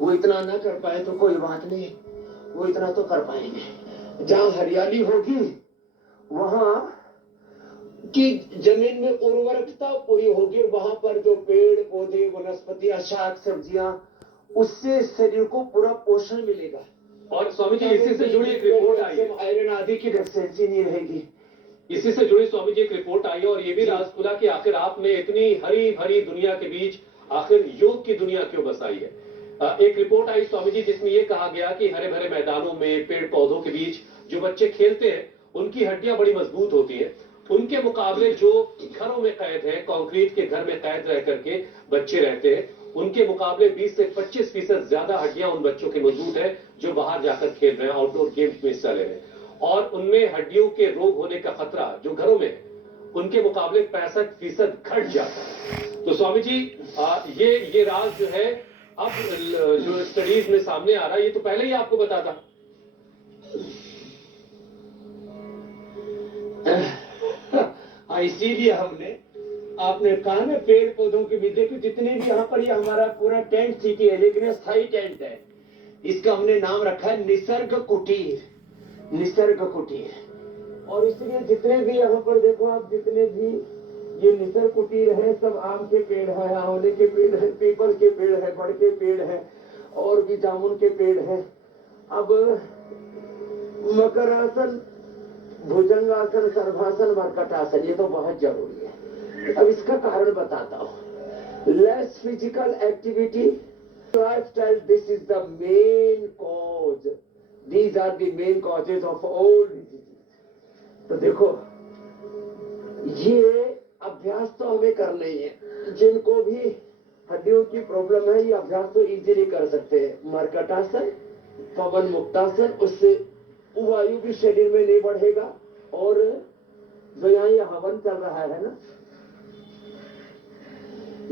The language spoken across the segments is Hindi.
वो इतना ना कर पाए तो कोई बात नहीं, वो इतना तो कर पाएंगे। जहां हरियाली होगी वहां की जमीन में उर्वरकता पूरी होगी, और वहां पर जो पेड़ पौधे वनस्पतियां शाक सब्जियां, उससे शरीर को पूरा पोषण मिलेगा। और स्वामी जी इसी से जुड़ी एक रिपोर्ट आई है, आयरन आदि की डेफिशिएंसी नहीं रहेगी। इसी से जुड़ी स्वामी जी एक रिपोर्ट आई है, और ये भी राज खुला कि आखिर आपने इतनी हरी भरी दुनिया के बीच आखिर योग की दुनिया क्यों बसाई है। एक रिपोर्ट आई स्वामी जी जिसमें यह कहा गया कि हरे भरे मैदानों में पेड़ पौधों के बीच जो बच्चे खेलते हैं उनकी हड्डियां बड़ी मजबूत होती है, उनके मुकाबले जो घरों में कैद है, कंक्रीट के घर में कैद रह करके बच्चे रहते हैं, उनके मुकाबले 20 से 25% ज्यादा हड्डियां उन बच्चों की मजबूत है जो बाहर जाकर खेल रहे हैं, आउटडोर गेम्स में हिस्सा ले रहे हैं, और उनमें हड्डियों के रोग होने का खतरा जो घरों में है उनके मुकाबले 65% घट जाता है। तो स्वामी जी ये राज जो है अब जो स्टडीज में सामने आ रहा है, ये तो पहले ही आपको बताता। इसीलिए हमने, आपने कहा ना पेड़ पौधों की भी देखो, जितने भी यहाँ पर, ये हमारा पूरा टेंट सिटी है, लेकिन स्थायी टेंट है। इसका हमने नाम रखा है निसर्ग कुटीर, निसर्ग कुटीर। और इसलिए जितने भी यहाँ पर देखो आप, जितने भी ये निसर्ग कुटीर है, सब आम के पेड़ है, आंवले के पेड़ है, पीपल के पेड़ है, बड़ के पेड़ है, और भी जामुन के पेड़ है। अब मकरासन, भुजंगासन, सर्वासन, मरकटासन, ये तो बहुत जरूरी है। अब इसका कारण बताता हूं। Less physical activity, lifestyle, this is the main cause, these are the main causes of all disease. तो देखो, ये अभ्यास तो हमें करना ही है। जिनको भी हड्डियों की प्रॉब्लम है, ये अभ्यास तो इजीली कर सकते हैं। मरकटासन, पवन मुक्तासन, उससे वायु भी शरीर में नहीं बढ़ेगा। और जो यहाँ ये हवन चल रहा है ना,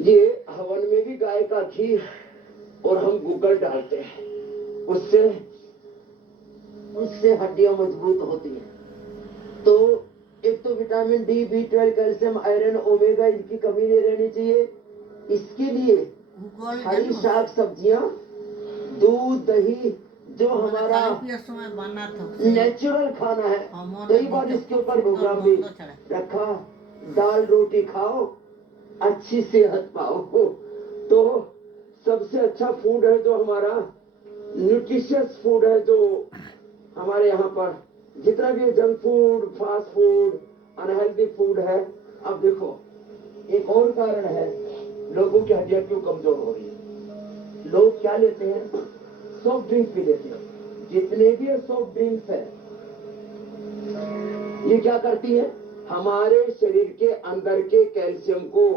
ये हवन में भी गाय का घी और हम गूगल डालते हैं, उससे उससे हड्डियां मजबूत होती हैं। तो एक तो vitamin D, B12, calcium, iron, omega, इनकी कमी नहीं रहनी चाहिए। इसके लिए हरी शाक सब्जियां, दूध, दही, जो हमारा नेचुरल खाना है, कई बार इसके ऊपर प्रोग्राम भी रखा। दाल रोटी खाओ, अच्छी सेहत पाओ। तो सबसे अच्छा फूड है जो हमारा न्यूट्रिशियस फूड है, जो हमारे यहाँ पर जितना भी junk food, fast food, unhealthy food है। अब देखो, एक और कारण है लोगों की हड्डियां क्यों कमजोर हो रही है। लोग क्या लेते हैं, सॉफ्ट ड्रिंक पी लेते हैं। जितने भी सॉफ्ट ड्रिंक्स है, ये क्या करती है, हमारे शरीर के अंदर के कैल्शियम को,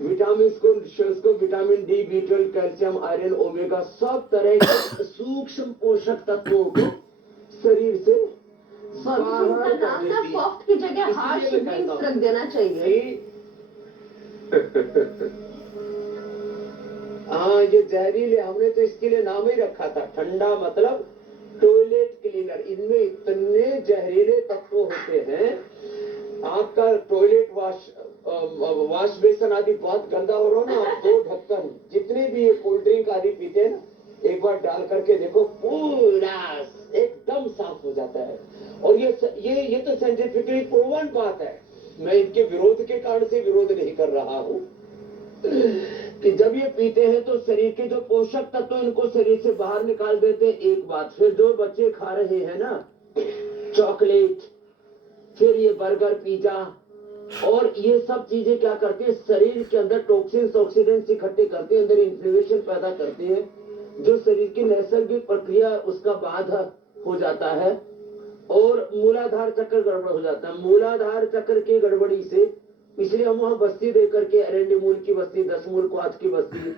विटामिन को, vitamin D, B12, calcium, iron, omega, सब तरह के सूक्ष्म पोषक तत्वों को शरीर से बाहर कर देती है। सॉफ्ट की जगह हार्श ड्रिंक्स रख देना चाहिए। हाँ, ये जहरीले, हमने तो इसके लिए नाम ही रखा था ठंडा, मतलब टॉयलेट क्लीनर। इनमें इतने जहरीले तत्व होते हैं, आपका टॉयलेट वाश बेसन आदि बहुत गंदा हो रहा हो ना, आप 2 ढक्कन जितने भी कोल्ड ड्रिंक आदि पीते हैं ना, एक बार डाल करके देखो, पूरा एकदम साफ हो जाता है। और ये तो साइंटिफिकली प्रूवन बात है। मैं इनके विरोध के कारण से विरोध नहीं कर रहा हूं कि जब ये पीते हैं तो शरीर के जो पोषक तत्व इनको शरीर से बाहर निकाल देते हैं, एक बात। फिर जो बच्चे खा रहे हैं ना चॉकलेट, फिर ये बर्गर, पिज्जा, और ये सब चीजें क्या करती है, शरीर के अंदर टॉक्सिन्स, ऑक्सीडेंट्स इकट्ठे करते हैं, अंदर इन्फ्लेमेशन पैदा करती है, जो शरीर की नैसर्गिक प्रक्रिया उसका बाधा हो जाता है, और मूलाधार चक्र गड़बड़ हो जाता है। मूलाधार चक्र की गड़बड़ी से, इसलिए हम वहां बस्ती दे करके, अरण्य मूल की बस्ती, 10 मूल क्वाथ की बस्ती,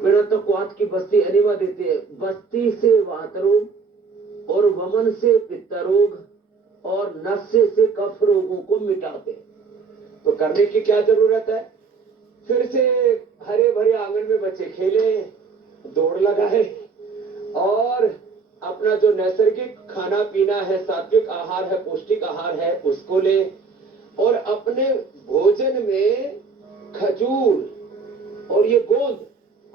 फिर तो क्वाथ की बस्ती एनिमा देते हैं। बस्ती से वात रोग, और वमन से पित्त रोग, और नशे से कफ रोगों को मिटाते। तो करने की क्या जरूरत है, फिर से हरे भरे आंगन में बच्चे खेले, दौड़ लगाए, और अपना जो नैसर्गिक खाना पीना है, सात्विक आहार है, पौष्टिक आहार है, उसको ले, और अपने भोजन में खजूर और ये गोंद,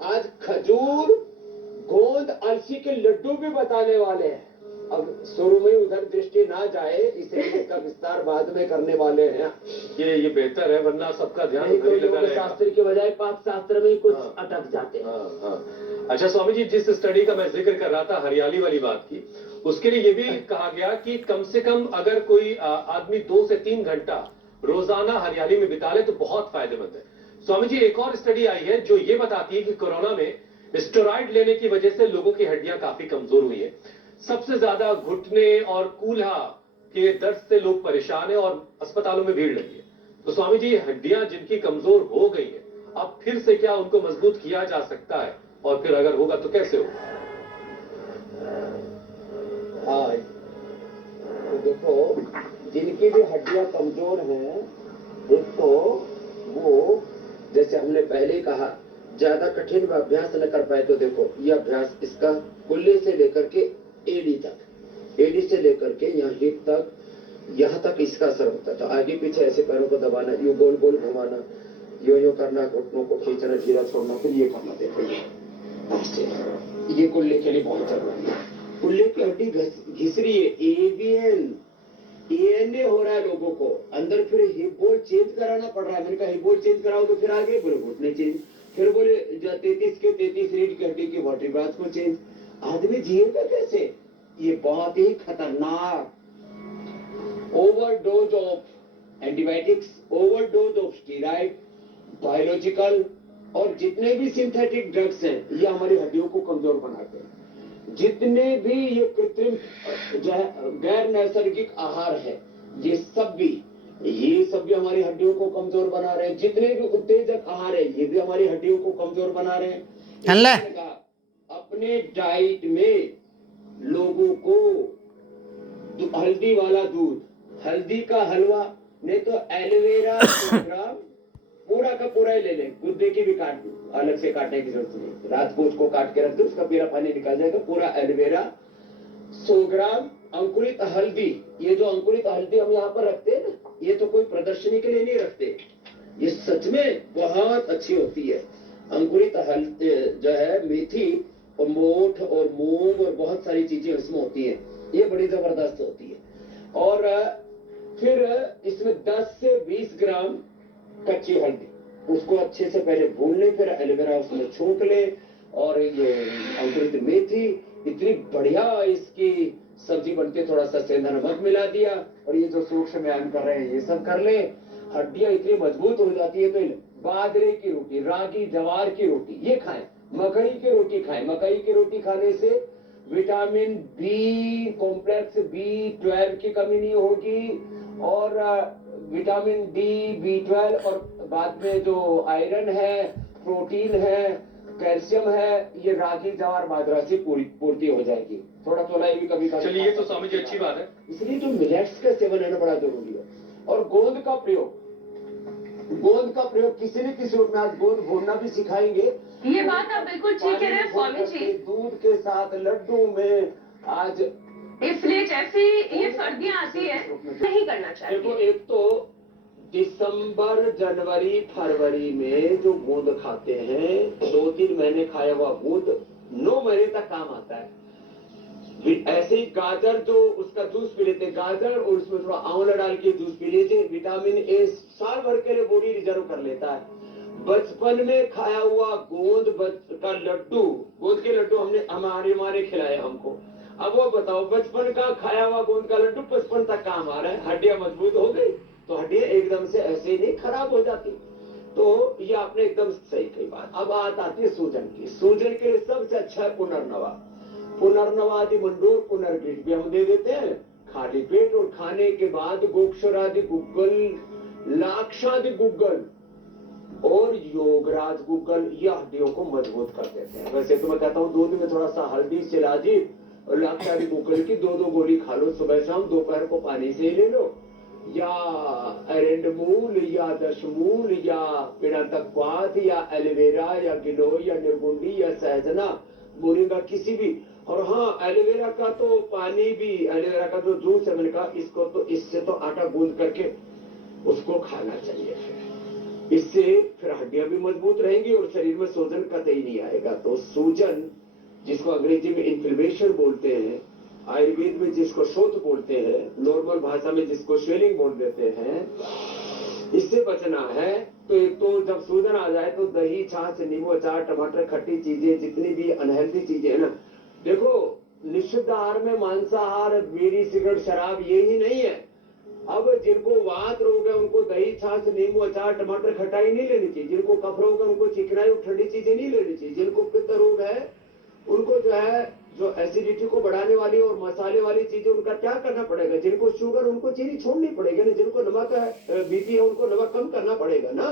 आज खजूर, गोंद अलसी के लड्डू भी बताने वाले हैं। अब शुरू में उधर दृष्टि ना जाए, इसे इसका विस्तार बाद में करने वाले हैं। ये बेहतर है, वरना सबका ध्यान नहीं तो उधर ही लगा योग रहेगा। शास्त्र की बजाय पाक शास्त्र में ही कुछ हाँ। अटक जाते हैं। हाँ। अच्छा स्वामी जी, जिस स्टडी का मैं जिक्र कर रहा था, हरियाली वाली बात की, उसके लिए ये भी कहा गया कि कम से कम अगर कोई आदमी 2 से 3 घंटा रोजाना हरियाली में बिता ले तो बहुत फायदेमंद है। स्वामी जी, एक और स्टडी आई है जो ये बताती है कि कोरोना में स्टेरॉइड लेने की वजह से लोगों की हड्डियां काफी कमजोर हुई है। सबसे ज्यादा घुटने और कूल्हा के दर्द से लोग परेशान है और अस्पतालों में भीड़ लगी है। तो स्वामी जी, हड्डियां जिनकी कमजोर हो गई है, अब फिर से क्या उनको मजबूत किया जा सकता है, और फिर अगर होगा तो कैसे होगा? हाँ, तो देखो, जिनकी भी हड्डियां कमजोर हैं, एक तो वो, जैसे हमने पहले ही कहा, ज्यादा कठिन अभ्यास न कर पाए तो देखो, ये अभ्यास इसका कुल्ले से लेकर के एडी तक, एडी से लेकर के यहाँ हिप तक, यहाँ तक इसका असर होता है। तो आगे पीछे ऐसे पैरों को दबाना, यूं गोल गोल घुमाना, यो करना, घुटनों को खींचना, ढीला छोड़ना, फिर ये करना। देखो ये कुल्ले के लिए बहुत जरूरी है। कुल्ले की हड्डी घिस रही है, एवीएन एएनए हो रहा है लोगों को अंदर, फिर हिप बोल्ट चेंज कराना पड़ रहा है। मैंने कहा हिप बोल्ट चेंज कराओ तो फिर आगे बोले घुटने चेंज, फिर बोले 33 के 33 रीढ़ की हड्डी की वर्टिब्रास को चेंज। आदमी जिएगा कैसे? ये बहुत ही खतरनाक overdose of antibiotics, overdose of steroid, biological और जितने भी सिंथेटिक ड्रग्स हैं, ये हमारी हड्डियों को कमजोर बनाते हैं। जितने भी ये कृत्रिम गैर नैसर्गिक आहार है, ये सब भी हमारी हड्डियों को कमजोर बना रहे हैं। जितने भी उत्तेजक आहार है, ये भी हमारी हड्डियों को कमजोर बना रहे हैं। अपने डाइट में लोगों को हल्दी वाला दूध, हल्दी का हलवा, नहीं तो एलोवेरा 100 ग्राम पूरा का पूरा ही ले लें, गुद्दे की भी काट दो, अलग से काटने की जरूरत नहीं। रात को उसको काट के रख दो, उसका पीला पानी निकल जाएगा। पूरा एलोवेरा 100 ग्राम, अंकुरित हल्दी, ये जो अंकुरित हल्दी हम यहाँ पर रखते हैं ना, ये तो कोई प्रदर्शनी के लिए नहीं रखते, ये सच में बहुत अच्छी होती है। अंकुरित हल्दी जो है, मेथी और मोठ और मूंग और बहुत सारी चीजें इसमें होती है, ये बड़ी जबरदस्त होती है। और फिर इसमें 10 से 20 ग्राम कच्ची हल्दी, उसको अच्छे से पहले भून ले, फिर एलोवेरा उसमें छोंक ले, और ये अंकुरित मेथी, इतनी बढ़िया इसकी सब्जी बनती है। थोड़ा सा सेंधा नमक मिला दिया, और ये जो सूक्ष्म व्यायाम कर रहे हैं ये सब कर ले, हड्डियां इतनी मजबूत हो जाती है। तो बाजरे की रोटी, रागी जवार की रोटी ये खाएं, मकई की रोटी खाएं। मकई की रोटी खाने से विटामिन बी कॉम्प्लेक्स, B12 की कमी नहीं होगी, और विटामिन डी, B12 और बाद में जो आयरन है, प्रोटीन है, कैल्शियम है, ये रागी जवार बाजरा से पूर्ति हो जाएगी। थोड़ा थोड़ा ये भी कभी कभी। चलिए, ये तो स्वामी जी अच्छी बात है। इसलिए जो मिलेट्स का सेवन है ना, बड़ा जरूरी है। और गोंद का प्रयोग किसी न किसी रूप में, आज गोंद भूनना भी सिखाएंगे। ये बात आप बिल्कुल ठीक कह रहे हैं स्वामी जी। दूध के साथ लड्डू में आज, इसलिए जैसी ये सर्दियां आती है नहीं करना चाहिए। देखो, एक तो दिसंबर, जनवरी, फरवरी में जो गोंद खाते हैं, 2-3 महीने खाया हुआ गोंद 9 महीने तक काम आता है। ऐसे ही गाजर, जो उसका जूस पी लेते हैं, गाजर और उसमें थोड़ा आंवला डाल के जूस पी लीजिए, विटामिन ए साल भर के लिए बॉडी रिजर्व कर लेता है। बचपन में खाया हुआ गोंद का लड्डू, गोंद के लड्डू हमारे खिलाए हमको। अब वो बताओ, बचपन का खाया हुआ गोंद का लड्डू 55 तक काम आ रहा है, हड्डियां मजबूत हो गई, तो हड्डियां एकदम से ऐसे ही नहीं खराब हो जाती। तो ये आपने एकदम सही कही बात। अब बात आती है सूजन की। सूजन के लिए सबसे अच्छा है पुनर्नवा। पुनर्नवादि मंडूर, पुनर्गीत भी हम दे देते हैं खाली पेट, और खाने के बाद गोक्षरादि गुग्गल, लाक्षादि गुग्गल और योगराज गुग्गल, ये हड्डियों को मजबूत कर देते हैं। वैसे तो मैं कहता हूँ दूध में थोड़ा सा हल्दी, शिलाजीत और लाक्षादि गुग्गल की 2-2 गोली खा लो सुबह शाम, दोपहर को पानी से ही ले लो, या एरेंडमूल या दशमूल या पिड़ंतकवात या एलोवेरा या गिलोय या निर्गुंडी या सहजना, मोरिंगा, किसी भी। और हाँ, एलोवेरा का तो पानी भी, एलोवेरा का जो जूस है, मैंने कहा इसको तो, इससे तो आटा गूंद करके उसको खाना चाहिए। इससे फिर हड्डियां भी मजबूत रहेंगी और शरीर में सूजन कतई नहीं आएगा। तो सूजन जिसको अंग्रेजी में इन्फ्लेमेशन बोलते हैं, आयुर्वेद में जिसको शोथ बोलते हैं, नॉर्मल भाषा में जिसको स्वेलिंग बोल देते हैं, इससे बचना है तो एक तो जब सूजन आ जाए तो दही, छाछ, नींबू, अचार, टमाटर, खट्टी चीजें, जितनी भी अनहेल्दी चीजें है ना, देखो निषिद्ध आहार में मांसाहार, बीड़ी, सिगरेट, शराब ये ही नहीं है। अब जिनको वात रोग है उनको दही, छाछ, नींबू, अचार, टमाटर, खटाई नहीं लेनी चाहिए। जिनको कफ रोग है उनको चिकनाई और ठंडी चीजें नहीं लेनी चाहिए। जिनको पित्त रोग है उनको जो एसिडिटी को बढ़ाने वाली और मसाले वाली चीजें उनका त्याग करना पड़ेगा। जिनको शुगर उनको चीनी छोड़नी पड़ेगी ना। जिनको नमक बीपी है उनको नमक कम करना पड़ेगा ना।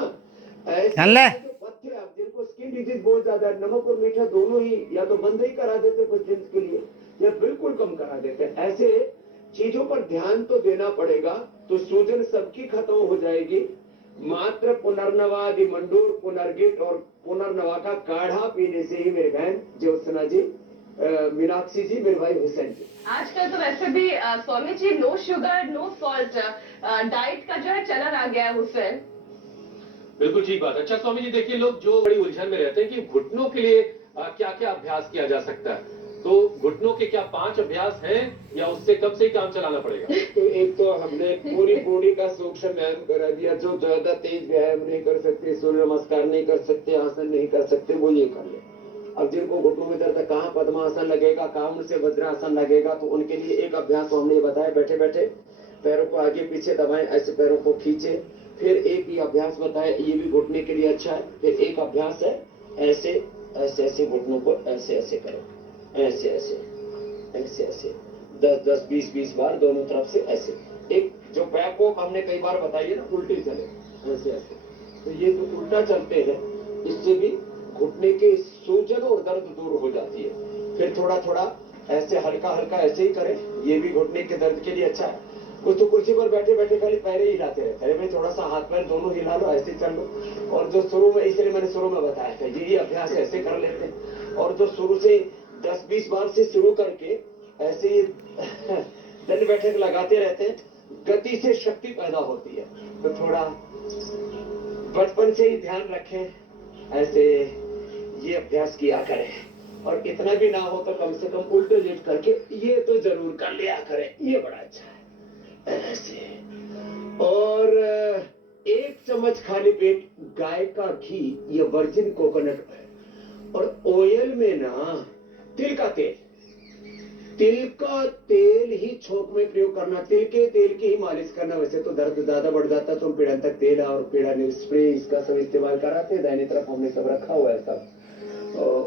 ऐसे जो पथ्य है, जिनको स्किन डिजीज बहुत ज्यादा है, नमक और मीठा दोनों ही या तो बंद ही करा देते कुछ दिन के लिए या बिल्कुल कम करा देते। ऐसे चीजों पर ध्यान तो देना पड़ेगा तो सूजन सबकी खत्म हो जाएगी। मात्र पुनर्नवा, मंडूर, पुनर्गिट और पुनर्नवा का काढ़ा पीने से ही मेरे बहन ज्योत्सना जी, मीनाक्षी जी, मेरे भाई हुसैन जी। आजकल तो वैसे भी Swami ji no sugar no salt diet का जो है चलन आ गया है हुसैन। बिल्कुल ठीक बात। अच्छा स्वामी जी देखिए, लोग जो बड़ी उलझन में रहते हैं कि घुटनों के लिए क्या क्या अभ्यास किया जा सकता है, तो घुटनों के क्या 5 अभ्यास हैं या उससे कब से ही काम चलाना पड़ेगा? तो एक तो हमने पूरी बॉडी का सूक्ष्म व्यायाम करा दिया। जो ज्यादा तेज व्यायाम नहीं कर सकते, सूर्य नमस्कार नहीं कर सकते, आसन नहीं कर सकते, वो ये कर ले। अब जिनको घुटनों में दर्द है, कहाँ पद्मासन लगेगा, कहाँ उनसे वज्रासन लगेगा, तो उनके लिए एक अभ्यास हमने ये बताया, बैठे बैठे पैरों को आगे पीछे दबाएं, ऐसे पैरों को खींचे। फिर एक ही अभ्यास बताया, ये भी घुटने के लिए अच्छा है। फिर एक अभ्यास है ऐसे ऐसे ऐसे घुटनों को ऐसे ऐसे करो, ऐसे ऐसे ऐसे ऐसे 10-10, 20-20 बार दोनों तरफ से ऐसे। एक जो बैक वॉक हमने कई बार बताई है ना, उल्टी चले ऐसे ऐसे, तो ये जो उल्टा चलते हैं इससे भी घुटने के सूजन और दर्द दूर हो जाती है। फिर थोड़ा थोड़ा ऐसे हल्का हल्का ऐसे ही करें, ये भी घुटने के दर्द के लिए अच्छा है। कुछ तो कुर्सी पर बैठे बैठे खाली पैर ही हिलाते रहते हैं, भाई थोड़ा सा हाथ पैर दोनों हिला लो, ऐसे चल लो। और जो शुरू में, इसलिए मैंने शुरू में बताया था ये अभ्यास ऐसे कर लेते हैं। और जो शुरू से 10-20 बार से शुरू करके ऐसे ही दंड बैठक लगाते रहते हैं, गति से शक्ति पैदा होती है। तो थोड़ा बचपन से ही ध्यान रखें, ऐसे ये अभ्यास किया करें। और इतना भी ना हो तो कम से कम उल्टे लेट करके ये तो जरूर कर लिया करें, ये बड़ा अच्छा है। ऐसे और 1 चम्मच खाली पेट गाय का घी, ये वर्जिन कोकोनट और ऑयल में ना तिल का तेल ही छोंक में प्रयोग करना। तिल के तेल की ही मालिश करना। वैसे तो दर्द ज्यादा बढ़ जाता है तो हम पीड़ांतक तेल और पीड़ा स्प्रे इसका सब इस्तेमाल कराते हैं। दाहिनी तरफ हमने सब रखा हुआ है सब।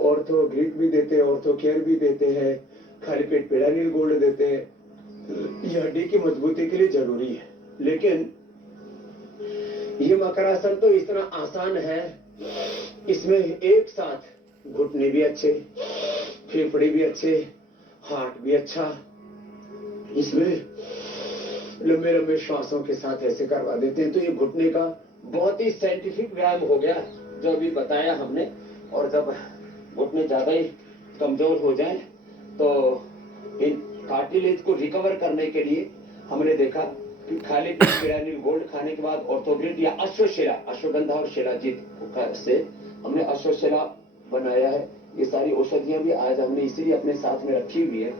ऑर्थो ग्रीक भी देते हैं, ऑर्थो केयर भी देते हैं, खाली पेट पीड़ानील गोल्ड देते हैं। ये हड्डी की मजबूती के लिए जरूरी है। लेकिन ये मकरासन तो इतना आसान है, इसमें एक साथ घुटने भी अच्छे, फेफड़े भी अच्छे, हार्ट भी अच्छा, इसमें लंबे लंबे श्वासों के साथ ऐसे करवा देते हैं। तो ये घुटने का बहुत ही साइंटिफिक व्यायाम हो गया जो अभी बताया हमने। और जब घुटने ज्यादा ही कमजोर हो जाए तो इन कार्टिलेज को रिकवर करने के लिए हमने देखा कि खाली पेट पीड़ानील गोल्ड खाने के बाद ऑर्थोग्रिड या अश्वशिला, अश्वगंधा और शिलाजीत से हमने अश्वशिला बनाया है। ये सारी औषधियां भी आज हमने इसीलिए अपने साथ में रखी हुई है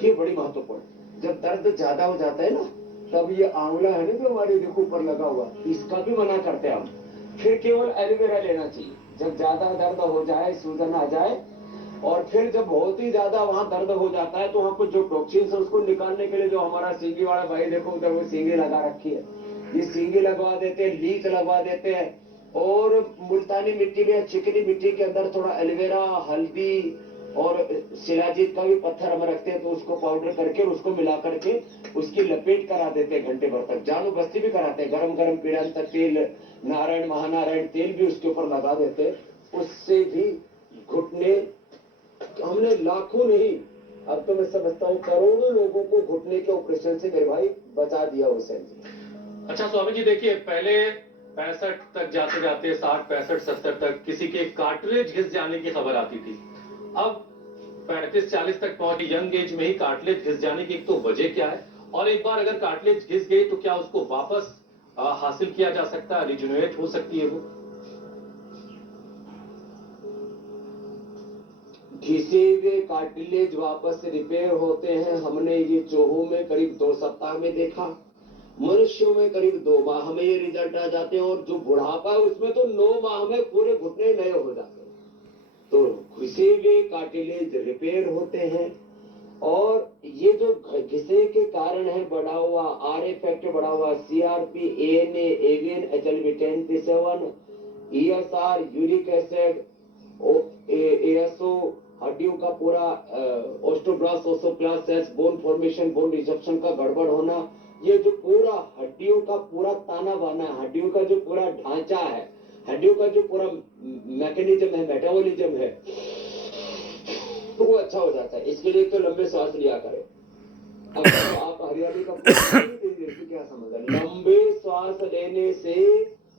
कि बड़ी महत्वपूर्ण। जब दर्द ज्यादा हो जाता है ना, तब ये आंवला है ना जो हमारे देखो ऊपर लगा हुआ, इसका भी मना करते हैं हम। फिर केवल एलोवेरा लेना चाहिए जब ज्यादा दर्द हो जाए, सूजन आ जाए। और फिर जब बहुत ही ज्यादा वहां दर्द हो जाता है तो वहां कुछ जो टॉक्सिन्स है उसको निकालने के लिए जो हमारा सींगी वाला भाई देखो उधर वो सींगी लगा रखी है, ये सींगी लगवा देते हैं, लीच लगवा देते हैं। और मुल्तानी मिट्टी में, चिकनी मिट्टी के अंदर थोड़ा एलोवेरा, हल्दी और शिलाजीत का भी पत्थर हम रखते हैं, तो उसको पाउडर करके और उसको मिला करके उसकी लपेट करा देते हैं घंटे भर तक। जानू बस्ती भी कराते हैं, गरम गरम पीड़ांतक तेल, नारायण महानारायण तेल भी उसके ऊपर लगा देते हैं। उससे भी घुटने, हमने लाखों नहीं, अब तो मैं समझता हूँ करोड़ों लोगों को घुटने के ऑपरेशन से मेरे भाई बचा दिया हुसैन जी। अच्छा स्वामी जी देखिए, पहले 65 तक जाते जाते 60, 65, 70 तक किसी के कार्टिलेज घिस जाने की खबर आती थी। अब 35-40 तक पहुंची यंग एज में ही कार्टिलेज घिस जाने की एक तो वजह क्या है, और एक बार अगर कार्टिलेज घिस गई तो क्या उसको वापस हासिल किया जा सकता है, रिजुनेट हो सकती है वो? घिसे हुए कार्टिलेज वापस रिपेयर होते हैं। हमने ये चूहों में करीब 2 सप्ताह में देखा, मनुष्यों में करीब 2 माह में ये रिजल्ट आ जाते हैं, और जो बुढ़ापा है उसमें तो 9 माह में पूरे घुटने नए हो जाते हैं। तो घिसे हुए कार्टिलेज रिपेयर होते हैं, और ये जो घिसे के कारण है बढ़ा हुआ आर फैक्टर, बढ़ा हुआ CRP, ANA, avian, HLV-10P7, ESR, uric acid, ASO, हड्डियों का पूरा ओस्टोब्लास्ट, ओस्टोक्लास्ट, बोन फॉर्मेशन, बोन रिजप्शन का गड़बड़ होना, ये जो पूरा हड्डियों का पूरा ताना बाना, हड्डियों का जो पूरा ढांचा है, हड्डियों का जो पूरा मैकेनिज्म है, मेटाबॉलिज्म है, तो वो अच्छा हो जाता है। इसके लिए तो लंबे सांस लिया करें। अब आप हरियाली का क्या समझ है? लंबे सांस लेने से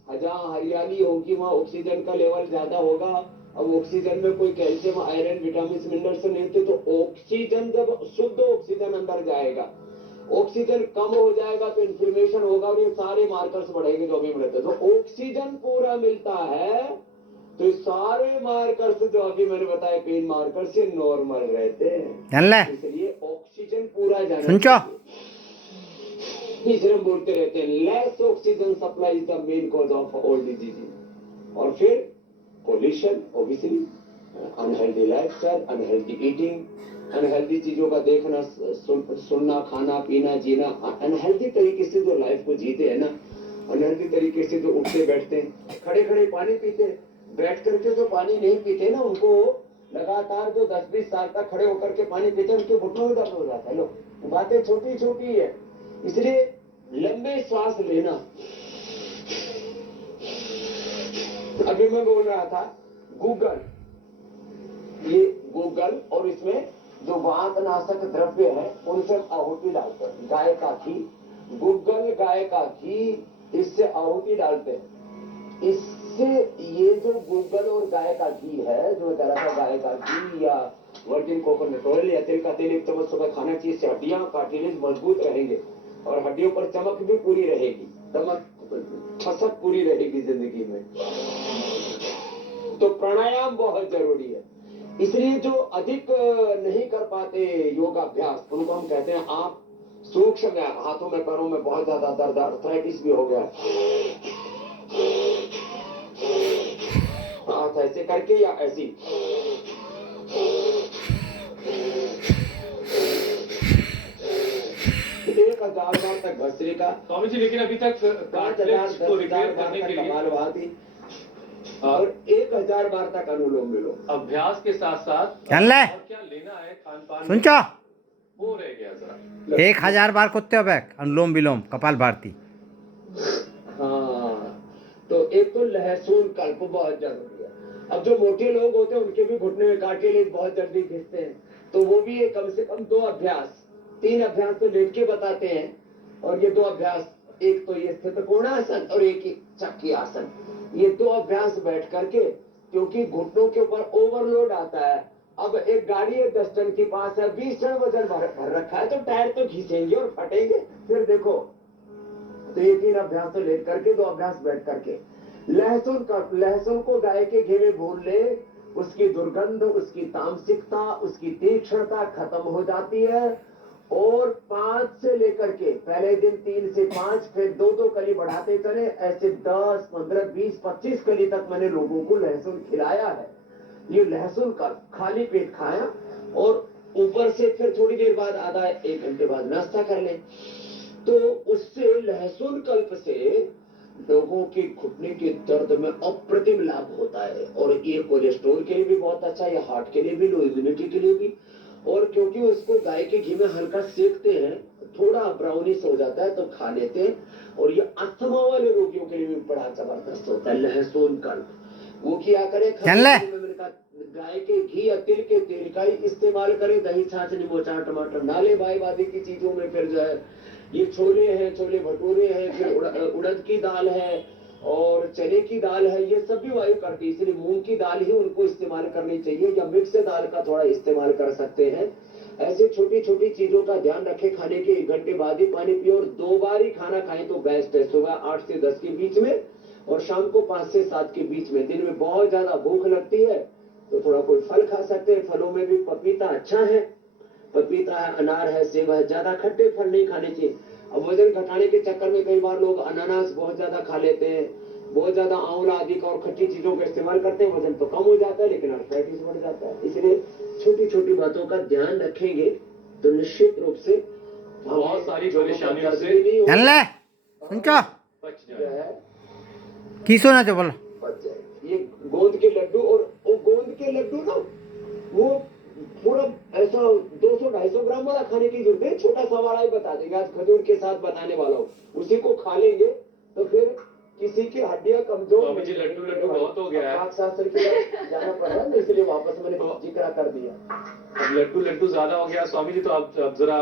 जहाँ हरियाली होगी वहाँ ऑक्सीजन का लेवल ज्यादा होगा। अब ऑक्सीजन में कोई कैल्शियम, आयरन, विटामिन, मिनरल्स नहीं होते, तो ऑक्सीजन जब शुद्ध ऑक्सीजन अंदर जाएगा, ऑक्सीजन कम हो जाएगा तो इन्फ्लेमेशन होगा, और ये सारे मार्कर्स बढ़ेंगे जो अभी मिलते हैं। तो ऑक्सीजन पूरा मिलता है तो सारे मार्कर्स जो अभी मैंने बताया, पेन मार्कर्स, ये नॉर्मल रहते हैं। इसलिए ऑक्सीजन पूरा जाना चाहिए। इसलिए हम बोलते रहते हैं less oxygen supply is the main cause of all disease. और फिर pollution, obesity, unhealthy lifestyle, unhealthy eating, unhealthy चीजों का देखना, सुनना, खाना, पीना, जीना, अनहेल्दी तरीके से जो लाइफ को जीते हैं ना, अनहेल्दी तरीके से जो उठते बैठते हैं, खड़े खड़े पानी पीते हैं, बैठ करके जो पानी नहीं पीते ना, उनको लगातार जो 10-20 साल तक खड़े होकर के पानी पीते हैं, उनके घुटनों में दर्द हो जाता है। लो, बातें छोटी छोटी है, इसलिए लंबे सांस लेना। अभी मैं बोल रहा था गूगल, ये गूगल, और इसमें जो वातनाशक द्रव्य है उनसे आहुति डालते हैं। गाय का घी, गूगल गाय का घी, इससे आहुति डालते हैं। इससे ये जो गूगल और गाय का घी है, जो कह रहा था गाय का घी या वर्जिन कोकोनट ऑयल या तिल का तेल 1 चम्मच सुबह खाना चाहिए। इससे हड्डियां, कार्टिलेज मजबूत रहेंगे और हड्डियों पर चमक भी पूरी रहेगी, दमक, ठसक पूरी रहेगी जिंदगी में। तो प्राणायाम बहुत जरूरी है। इसलिए जो अधिक नहीं कर पाते योगाभ्यास, उनको हम कहते हैं आप सूक्ष्म, हाथों में पैरों में बहुत ज्यादा दर्द, आर्थराइटिस भी हो गया, हाथ ऐसे करके या ऐसी, एक 1000 बार तक भस्त्रिका। स्वामी जी, लेकिन अभी तक 5000 को रिपेयर करने के लिए कपालभाति और 1000 बार तक अनुलोम विलोम। अभ्यास के साथ साथ चल ले और क्या लेना है खान पान सुन चो, वो रह गया जरा। 1000 बार करते হবে अनुलोम विलोम कपाल भारती। हाँ, तो एक तो लहसुन कल्प बहुत जरूरी है। अब जो मोटे लोग होते हैं उनके भी घुटने में कार्टिलेज बहुत जल्दी घिसते हैं, तो वो भी ये कम से कम 2 अभ्यास, 3 अभ्यास तो लेट के बताते हैं, और ये 2 अभ्यास, एक तो ये स्थित कोणासन और एक चक्की आसन, ये 2 अभ्यास बैठ करके, क्योंकि घुटनों के ऊपर ओवरलोड आता है। अब एक गाड़ी है 10 टन के पास है, 20 टन वजन भर रखा है, तो टायर तो घिसेंगे और फटेंगे। फिर देखो, तो ये 3 अभ्यास तो लेट करके, 2 अभ्यास बैठ करके। लहसुन को गाय के घी में भून ले, उसकी दुर्गंध, उसकी तामसिकता, उसकी तीक्ष्णता खत्म हो जाती है। और 5 से लेकर के, पहले दिन 3 से 5, फिर 2-2 कली बढ़ाते चले, ऐसे 10, 15, 20, 25 कली तक मैंने लोगों को लहसुन खिलाया है। ये लहसुन का खाली पेट खाया, और ऊपर से फिर थोड़ी देर बाद, आधा 1 घंटे बाद नाश्ता कर ले, तो उससे लहसुन कल्प से लोगों के घुटने के दर्द में अप्रतिम लाभ होता है। और ये कोलेस्ट्रॉल के लिए भी बहुत अच्छा है, हार्ट के लिए भी, लो इम्यूनिटी के लिए भी। और क्योंकि उसको गाय के घी में हल्का सेकते हैं, थोड़ा ब्राउनिश हो जाता है तो खा लेते हैं। और ये अस्थमा वाले रोगियों के लिए भी बड़ा जबरदस्त होता है लहसुन कल्प। वो किया करे, गाय के घी या तिल के तेल का ही इस्तेमाल करें, दही, छाछ, नींबू, अचार, टमाटर नाले भाई वादी की चीजों में। फिर जो है ये छोले हैं, छोले भटूरे हैं, फिर उड़द की दाल है और चने की दाल है, ये सब भी वायु करती है, इसलिए मूंग की दाल ही उनको इस्तेमाल करनी चाहिए, या मिक्स दाल का थोड़ा इस्तेमाल कर सकते हैं। ऐसे छोटी छोटी चीजों का ध्यान रखें। खाने के 1 घंटे बाद ही पानी पिए, और 2 बार ही खाना खाएं तो बेस्ट है, सुबह 8 से 10 के बीच में और शाम को 5 से 7 के बीच में। दिन में बहुत ज्यादा भूख लगती है तो थोड़ा कोई फल खा सकते हैं। फलों में भी पपीता अच्छा है, पपीता है, अनार है, सेब है। ज्यादा खट्टे फल नहीं खाने चाहिए। अब वजन घटाने के चक्कर में कई बार लोग अनानास बहुत ज्यादा खा लेते हैं, बहुत ज्यादा आंवला आदि का और खट्टी चीजों का इस्तेमाल करते हैं, वजन तो कम हो जाता है लेकिन आर्थराइटिस बढ़ जाता है। इसलिए छोटी छोटी बातों का ध्यान रखेंगे तो निश्चित रूप से बहुत सारी परेशानियों से जानले सुनचो बच जो जाए। है की सुना चो बोलो बच जाए। ये गोंद के लड्डू, और वो गोंद के लड्डू ना वो पूरा ऐसा 200-250 ग्राम वाला खाने की जरूरत है। छोटा सा वाला ही बता देंगे, आज खजूर के साथ बनाने वाला हूँ, उसी को खा लेंगे तो फिर किसी की हड्डियां कमजोर स्वामी जी, लड्डू बहुत हो गया है। पाक शास्त्र की तरफ जाना पड़ रहा है, इसलिए वापस मैंने जिक्र कर दिया। अब लड्डू ज्यादा हो गया स्वामी जी, तो अब जरा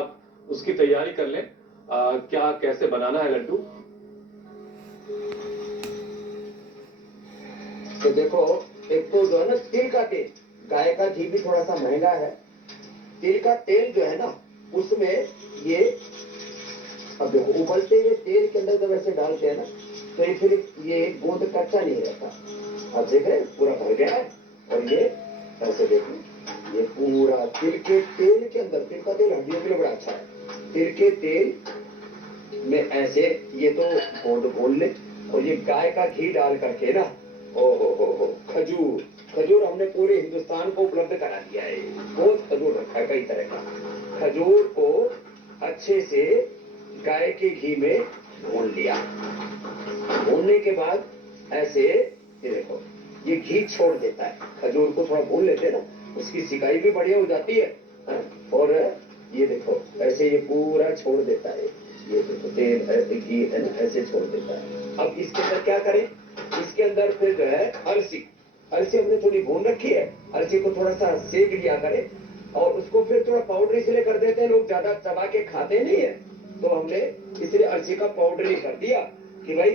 उसकी तैयारी कर लें। क्या कैसे बनाना है लड्डू? तो देखो, एक तो जो है ना तिल का तेल, गाय का घी भी थोड़ा सा महंगा है। तिल का तेल जो है ना उसमें ये अब देखो उबलते हुए तेल के अंदर जब ऐसे डालते हैं ना तो ये फिर ये गोंद कच्चा नहीं रहता। अब देख रहे हैं पूरा भर गया है, और ये ऐसे देखो ये पूरा तिल के तेल के अंदर, तिल का तेल हड्डियों के लिए बड़ा अच्छा है। तिल के तेल में ऐसे ये तो गोंद घोल ले, और ये गाय का घी डाल करके ना, ओ हो खजूर, खजूर हमने पूरे हिंदुस्तान को उपलब्ध करा दिया है। बहुत खजूर रखा है कई तरह का। खजूर को अच्छे से गाय के घी में भून लिया। भूनने के बाद ऐसे ये देखो ये घी छोड़ देता है। खजूर को थोड़ा भून लेते हैं ना, उसकी सिकाई भी बढ़िया हो जाती है। और ये देखो ऐसे ये पूरा छोड़ देता है। ये देखो तेल ऐसे घी ऐसे छोड़ देता है। अब इसके अंदर क्या करें, इसके अंदर फिर जो है अलसी, अलसी हमने थोड़ी भून रखी है, अलसी को थोड़ा सा सेक लिया करें, और उसको फिर थोड़ा पाउडर इसलिए कर देते हैं, लोग ज्यादा चबा के खाते नहीं है, तो हमने इसलिए अलसी का पाउडर ही कर दिया कि भाई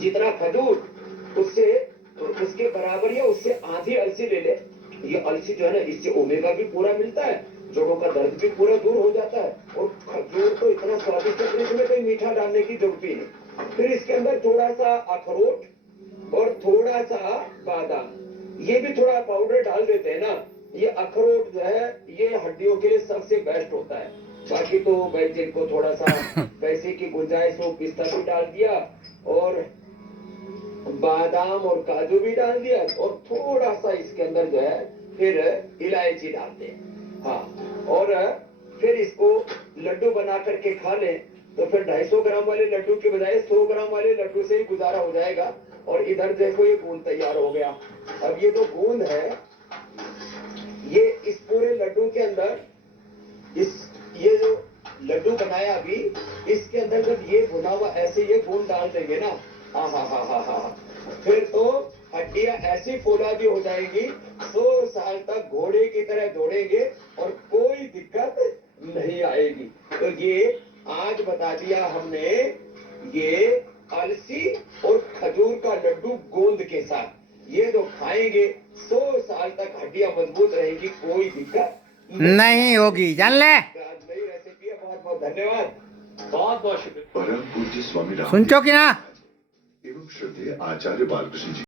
जितना खजूर उससे उसके बराबर या उससे आधी अलसी ले ले। ये अलसी जो है ना इससे ओमेगा भी पूरा मिलता है, जोड़ों का दर्द भी पूरा दूर हो जाता है, और खजूर तो इतना स्वादिष्ट है, इसमें कोई मीठा डालने की जरूरत ही नहीं। फिर इसके अंदर थोड़ा सा अखरोट और थोड़ा सा बादाम, ये भी थोड़ा पाउडर डाल देते हैं ना। ये अखरोट जो है ये हड्डियों के लिए सबसे बेस्ट होता है। बाकी तो भाई जिनको थोड़ा सा पैसे की गुंजाइश हो पिस्ता भी डाल दिया, और बादाम और काजू भी डाल दिया, और थोड़ा सा इसके अंदर जो है फिर इलायची डालते हैं। हाँ, और फिर इसको लड्डू बना करके खा लें तो फिर 250 ग्राम वाले लड्डू के बजाय 100 ग्राम वाले लड्डू से ही गुजारा हो जाएगा। और इधर देखो ये गूंद तैयार हो गया। अब ये जो गूंद है ये इस पूरे लड्डू के अंदर, ये जो लड्डू बनाया अभी इसके अंदर जब ये भुना हुआ ऐसे ये गूंद डाल देंगे ना, हा, फिर तो हड्डियां ऐसी फौलादी हो जाएगी, 100 साल तक घोड़े की तरह दौड़ेंगे और कोई दिक्कत नहीं आएगी। तो ये आज बता दिया हमने, ये अलसी और खजूर का लड्डू गोंद के साथ, ये जो खाएंगे 100 साल तक हड्डियां मजबूत रहेगी, कोई दिक्कत नहीं होगी। जान ले नई रेसिपी है। बहुत बहुत धन्यवाद, बहुत बहुत शुक्रिया। परम पूज्य स्वामी राम सुनचो कि ना एवं श्रद्धेय आचार्य बालकृष्ण जी